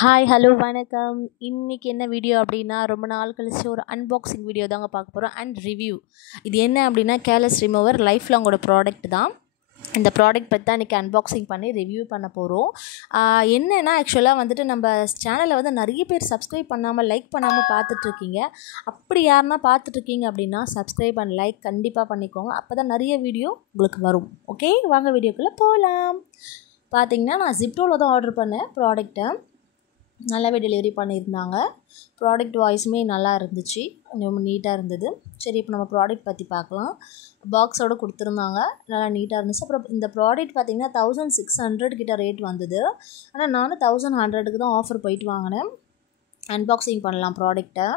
Hi hello வணக்கம். இன்றைக்கி என்ன வீடியோ அப்படின்னா, ரொம்ப நாள் கழிச்சு ஒரு அன்பாக்சிங் வீடியோ தாங்க பார்க்க போகிறோம் அண்ட் ரிவ்யூ. இது என்ன அப்படின்னா, கேர்லெஸ் ரிமூவர் லைஃப் லாங்கோட ப்ராடக்ட் தான். இந்த ப்ராடக்ட் பற்றி தான் இன்றைக்கி அன்பாக்சிங் பண்ணி ரிவ்யூ பண்ண போகிறோம். என்னென்னா ஆக்சுவலாக வந்துட்டு நம்ம சேனலை வந்து நிறைய பேர் சப்ஸ்கிரைப் பண்ணாமல் லைக் பண்ணாமல் பார்த்துட்ருக்கீங்க. அப்படி யாருன்னா பார்த்துட்ருக்கீங்க அப்படின்னா சப்ஸ்கிரைப் அண்ட் லைக் கண்டிப்பாக பண்ணிக்கோங்க. அப்போ தான் நிறைய வீடியோ உங்களுக்கு வரும். ஓகே, வாங்க வீடியோக்குள்ளே போகலாம். பார்த்தீங்கன்னா நான் ஜிப்டோவில் தான் ஆர்டர் பண்ணேன் ப்ராடக்ட்டை. நல்லாவே டெலிவரி பண்ணியிருந்தாங்க. ப்ராடக்ட் வாய்ஸுமே நல்லா இருந்துச்சு, ரொம்ப நீட்டாக இருந்தது. சரி, இப்போ நம்ம ப்ராடக்ட் பற்றி பார்க்கலாம். பாக்ஸோடு கொடுத்துருந்தாங்க, நல்லா நீட்டாக இருந்துச்சு. அப்புறம் இந்த ப்ராடக்ட் பார்த்திங்கன்னா 1600 கிட்ட ரேட் வந்தது. ஆனால் நானும் 1100க்கு தான் ஆஃபர் போயிட்டு வாங்கினேன். அன்பாக்சிங் பண்ணலாம் ப்ராடக்ட்டை.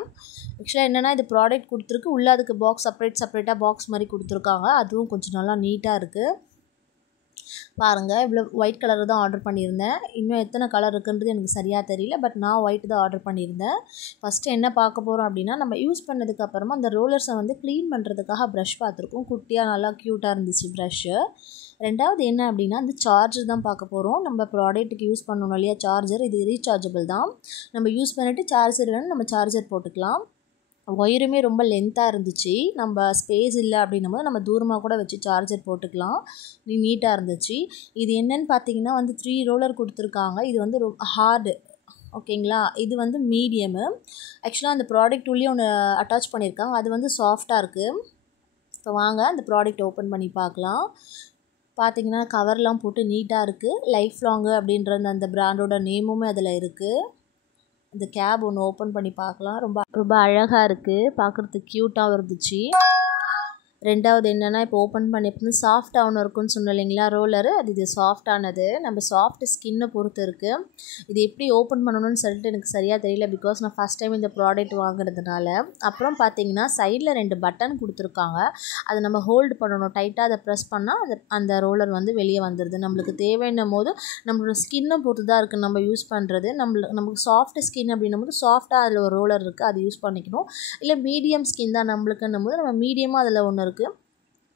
ஆக்சுவலாக என்னென்னா, இது ப்ராடக்ட் கொடுத்துருக்கு, உள்ளே அதுக்கு பாக்ஸ் செப்பரேட்டாக பாக்ஸ் மாதிரி கொடுத்துருக்காங்க. அதுவும் கொஞ்சம் நல்லா நீட்டாக இருக்குது. பாருங்கள், இவ்வளோ ஒயிட் கலர் தான் ஆர்டர் பண்ணியிருந்தேன். இன்னும் எத்தனை கலர் இருக்குன்றது எனக்கு சரியாக தெரியல, பட் நான் ஒயிட் தான் ஆர்டர் பண்ணியிருந்தேன். ஃபஸ்ட்டு என்ன பார்க்க போகிறோம் அப்படின்னா, நம்ம யூஸ் பண்ணதுக்கப்புறமா அந்த ரோலர்ஸை வந்து க்ளீன் பண்ணுறதுக்காக ப்ரஷ் பார்த்துருக்கோம். குட்டியாக நல்லா க்யூட்டாக இருந்துச்சு ப்ரஷ்ஷு. ரெண்டாவது என்ன அப்படின்னா, அந்த சார்ஜர் தான் பார்க்க போகிறோம். நம்ம ப்ராடக்ட்டுக்கு யூஸ் பண்ணணும் இல்லையா சார்ஜர், இது ரீசார்ஜபிள் தான். நம்ம யூஸ் பண்ணிவிட்டு சார்ஜர் வேணும், நம்ம சார்ஜர் போட்டுக்கலாம். ஒயருமே ரொம்ப லென்த்தாக இருந்துச்சு. நம்ம ஸ்பேஸ் இல்லை அப்படின்னும் போது நம்ம தூரமாக கூட வச்சு சார்ஜர் போட்டுக்கலாம். நீட்டாக இருந்துச்சு. இது என்னென்னு பார்த்தீங்கன்னா வந்து 3 ரோலர் கொடுத்துருக்காங்க. இது வந்து ஹார்டு, ஓகேங்களா. இது வந்து மீடியமு. ஆக்சுவலாக அந்த ப்ராடக்ட் உள்ளே ஒன்று அட்டாச் பண்ணியிருக்காங்க, அது வந்து சாஃப்டாக இருக்குது. இப்போ வாங்க அந்த ப்ராடக்ட் ஓப்பன் பண்ணி பார்க்கலாம். பார்த்தீங்கன்னா கவர்லாம் போட்டு நீட்டாக இருக்குது. லைஃப் லாங்கு அப்படின்ற அந்த பிராண்டோட நேமுமே அதில் இருக்குது. இந்த கேப் ஒன்று ஓப்பன் பண்ணி பார்க்கலாம். ரொம்ப அழகாக இருக்குது, பார்க்குறதுக்கு க்யூட்டாகவும் இருந்துச்சு. ரெண்டாவது என்னென்னா, இப்போ ஓப்பன் பண்ணி சாஃப்டாக ஒன்று இருக்குன்னு சொன்னோம் இல்லைங்களா ரோலரு, இது சாஃப்டானது. நம்ம சாஃப்ட் ஸ்கின்னை பொறுத்து இருக்குது. இது எப்படி ஓப்பன் பண்ணணும்னு சொல்லிட்டு எனக்கு சரியாக தெரியல, பிகாஸ் நான் ஃபஸ்ட் டைம் இந்த ப்ராடக்ட் வாங்குறதுனால. அப்புறம் பார்த்தீங்கன்னா சைடில் 2 பட்டன் கொடுத்துருக்காங்க. அதை நம்ம ஹோல்டு பண்ணணும், டைட்டாக அதை ப்ரெஸ் பண்ணால் அந்த ரோலர் வந்து வெளியே வந்துடுது. நம்மளுக்கு தேவைன்னும் போது நம்மளோட ஸ்கின்னை பொறுத்து தான் இருக்குது நம்ம யூஸ் பண்ணுறது. நமக்கு சாஃப்ட் ஸ்கின் அப்படின்னும் போது சாஃப்டாக அதில் ஒரு ரோலர் இருக்குது, அது யூஸ் பண்ணிக்கணும். இல்லை மீடியம் ஸ்கின் தான் நம்மளுக்குன்னும் போது நம்ம மீடியமாக அதில் ஒன்று இருக்குது.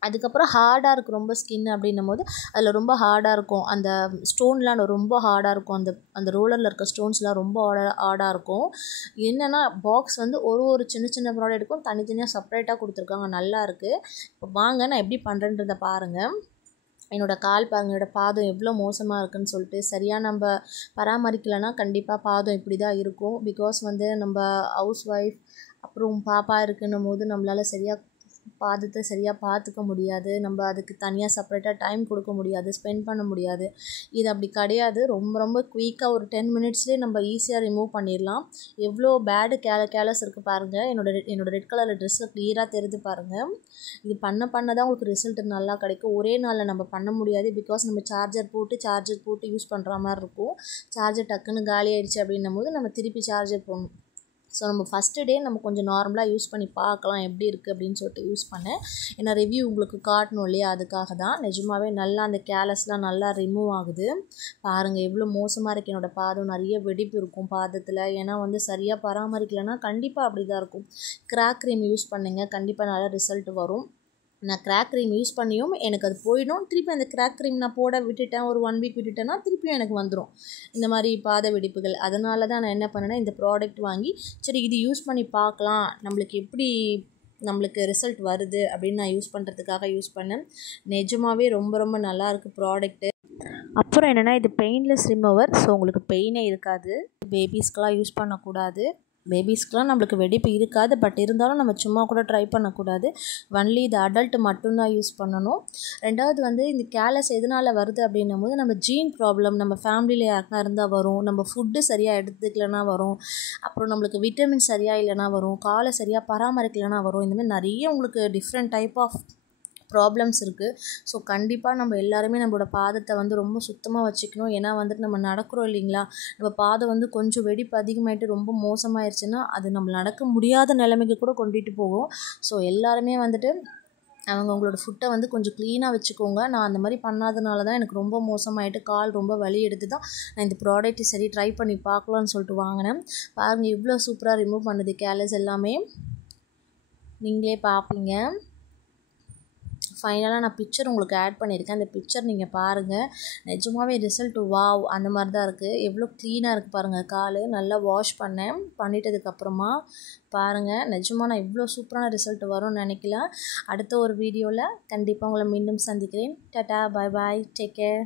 அதுக்கப்புறம் ஹார்டாக இருக்குது ரொம்ப ஸ்கின் அப்படின்னும் போது அதில் ரொம்ப ஹார்டாக இருக்கும். அந்த ஸ்டோன்லாம் ரொம்ப ஹார்டாக இருக்கும். அந்த ரோலரில் இருக்க ஸ்டோன்ஸ்லாம் ரொம்ப ஹார்டாக இருக்கும். என்னென்னா பாக்ஸ் வந்து ஒரு சின்ன ப்ராடக்ட்டுக்கும் தனித்தனியாக செப்பரேட்டாக கொடுத்துருக்காங்க, நல்லா இருக்குது. இப்போ வாங்க நான் எப்படி பண்ணுறேன்றதை பாருங்கள். என்னோடய கால் பாருங்கள், என்னோடய பாதம் எவ்வளோ மோசமாக இருக்குதுன்னு சொல்லிட்டு. சரியாக நம்ம பராமரிக்கலைன்னா கண்டிப்பாக பாதம் இப்படி தான் இருக்கும். பிகாஸ் வந்து நம்ம ஹவுஸ் ஒய்ஃப் அப்புறம் பாப்பா இருக்குன்னும் போது நம்மளால் சரியாக பாதத்தை சரியாக பார்த்துக்க முடியாது. நம்ம அதுக்கு தனியாக செப்பரேட்டாக டைம் கொடுக்க முடியாது, ஸ்பெண்ட் பண்ண முடியாது. இது அப்படி கிடையாது. ரொம்ப குயிக்காக ஒரு 10 மினிட்ஸ்லேயே நம்ம ஈஸியாக ரிமூவ் பண்ணிடலாம். எவ்வளோ பேடு கேர்லெஸ் இருக்குது பாருங்கள். என்னோடய ரெட் கலரில் ட்ரெஸ்ஸில் க்ளியராக தெரியுது பாருங்கள். இது பண்ண தான் உங்களுக்கு ரிசல்ட் நல்லா கிடைக்கும். ஒரே நாளில் நம்ம பண்ண முடியாது, பிகாஸ் நம்ம சார்ஜர் போட்டு யூஸ் பண்ணுற மாதிரி இருக்கும். சார்ஜர் டக்குன்னு காலி ஆகிடுச்சு அப்படின்னும் போது நம்ம திருப்பி சார்ஜர் போடணும். ஸோ நம்ம ஃபஸ்ட்டு டே நம்ம கொஞ்சம் நார்மலாக யூஸ் பண்ணி பார்க்கலாம் எப்படி இருக்குது அப்படின்னு சொல்லிட்டு யூஸ் பண்ணேன். ஏன்னா ரிவ்யூ உங்களுக்கு காட்டணும் இல்லையா, அதுக்காக தான். நிஜமாகவே நல்லா அந்த கேர்லெஸ்லாம் நல்லா ரிமூவ் ஆகுது. பாருங்கள் எவ்வளோ மோசமாக இருக்குது என்னோடய பாதம். நிறைய வெடிப்பு இருக்கும் பாதத்தில். ஏன்னா வந்து சரியாக பராமரிக்கலைன்னா கண்டிப்பாக அப்படி தான் இருக்கும். கிராக் க்ரீம் யூஸ் பண்ணுங்கள், கண்டிப்பாக நல்ல ரிசல்ட் வரும். நான் கிராக் க்ரீம் யூஸ் பண்ணியும் எனக்கு அது போயிடும். திருப்பி அந்த கிராக் க்ரீம் நான் போட விட்டுட்டேன், ஒரு 1 வீக் விட்டுட்டேன்னா திருப்பியும் எனக்கு வந்துடும் இந்த மாதிரி பாத வெடிப்புகள். அதனால தான் நான் என்ன பண்ணேன்னா, இந்த ப்ராடக்ட் வாங்கி சரி இது யூஸ் பண்ணி பார்க்கலாம், நம்மளுக்கு ரிசல்ட் வருது அப்படின்னு நான் யூஸ் பண்ணுறதுக்காக யூஸ் பண்ணேன். நிஜமாகவே ரொம்ப நல்லாயிருக்கு ப்ராடக்ட்டு. அப்புறம் என்னென்னா, இது பெயின்லெஸ் ரிமூவர். ஸோ உங்களுக்கு பெயினே இருக்காது. பேபிஸ்க்கெலாம் யூஸ் பண்ணக்கூடாது. பேபிஸ்க்கெலாம் நம்மளுக்கு வெடிப்பு இருக்காது, பட் இருந்தாலும் நம்ம சும்மா கூட ட்ரை பண்ணக்கூடாது. ஒன்லி இது அடல்ட் மட்டும்தான் யூஸ் பண்ணணும். ரெண்டாவது வந்து இந்த கேர்லெஸ் எதனால் வருது அப்படின்னும் போது, நம்ம ஜீன் ப்ராப்ளம் நம்ம ஃபேமிலியில் யாருக்குனா இருந்தால் வரும், நம்ம ஃபுட்டு சரியாக எடுத்துக்கலைன்னா வரும், அப்புறம் நம்மளுக்கு விட்டமின் சரியாக இல்லைனா வரும், காலை சரியாக பராமரிக்கலைன்னா வரும். இந்தமாதிரி நிறைய உங்களுக்கு டிஃப்ரெண்ட் டைப் ஆஃப் ப்ராப்ளம்ஸ் இருக்குது. ஸோ கண்டிப்பாக நம்ம எல்லாருமே நம்மளோட பாதத்தை வந்து ரொம்ப சுத்தமாக வச்சுக்கணும். ஏன்னா வந்துட்டு நம்ம நடக்கிறோம் இல்லைங்களா, நம்ம பாதம் வந்து கொஞ்சம் வெடிப்பு அதிகமாகிட்டு ரொம்ப மோசமாயிருச்சுன்னா அது நம்ம நடக்க முடியாத நிலைமைக்கு கூட கொண்டுட்டு போகும். ஸோ எல்லாருமே வந்துட்டு அவங்களோட ஃபுட்டை வந்து கொஞ்சம் க்ளீனாக வச்சுக்கோங்க. நான் அந்த மாதிரி பண்ணாதனால தான் எனக்கு ரொம்ப மோசமாயிட்டு கால் ரொம்ப வலி எடுத்து தான் நான் இந்த ப்ராடக்ட் சரி ட்ரை பண்ணி பார்க்கலான்னு சொல்லிட்டு வாங்கினேன். பாருங்கள் இவ்வளோ சூப்பராக ரிமூவ் பண்ணுது கேர்லெஸ் எல்லாமே, நீங்களே பார்ப்பீங்க. ஃபைனலாக நான் பிக்சர் உங்களுக்கு ஆட் பண்ணியிருக்கேன். அந்த பிக்சர் நீங்கள் பாருங்கள். நிஜமாவே ரிசல்ட் வாவ் அந்த மாதிரி தான் இருக்குது. எவ்வளோ க்ளீனாக இருக்குது பாருங்கள். கால் நல்லா வாஷ் பண்ணிட்டதுக்கப்புறமா பாருங்கள். நிஜமாக நான் இவ்வளோ சூப்பரான ரிசல்ட் வரும்னு நினைக்கல. அடுத்த ஒரு வீடியோவில் கண்டிப்பாக உங்களை மீண்டும் சந்திக்கிறேன். டாடா, பாய் பாய், டேக் கேர்.